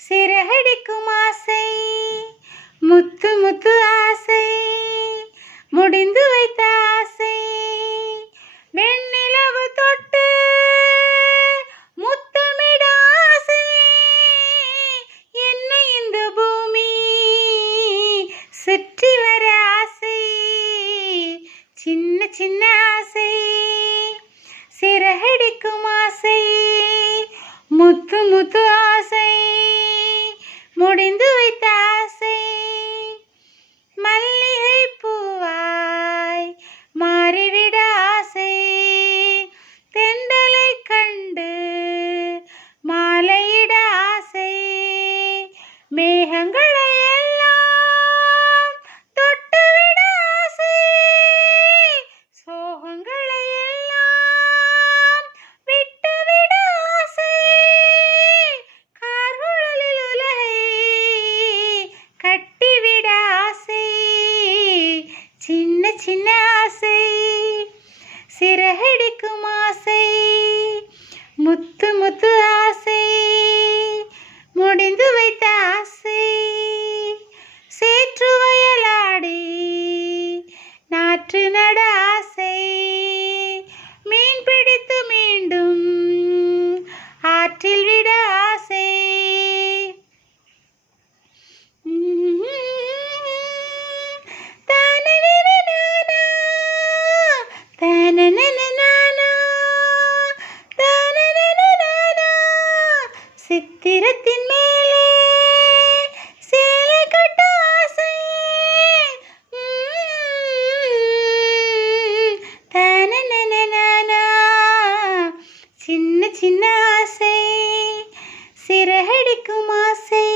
சிறகடிக்கும் ஆசை முத்து முத்து ஆசை முடிந்து வைத்த ஆசை வெண்ணிலவு தொட்டு முத்தமிட ஆசை என்னை இந்த பூமி சுற்றி வர ஆசை சின்ன சின்ன ஆசை சிறகடிக்கும் ஆசை முத்து முத்து ஆசை முடிந்து வைத்த ஆசை மல்லிகை பூவாய் மாறிவிட ஆசை தென்றலை கண்டு மாலையிட ஆசை மேகங்களை எல்லாம் தொட்டுவிட ஆசை சோகங்களை எல்லாம் விட்டுவிட ஆசை கார்குழலில் உலகை கட்டிவிட ஆசை சின்ன சின்ன ஆசை சிறகடிக்கும் ஆசை முத்து முத்து ஆசை முடிந்து வைத்த ஆசை சேற்று வயலாடி நாற்று நட ஆசை மீன் பிடித்து மீண்டும் ஆற்றில் விட ஆசை சித்திரத்தின் மேலே சேலை கட்ட ஆசை சின்ன சின்ன ஆசை சிறகடிக்கும் ஆசை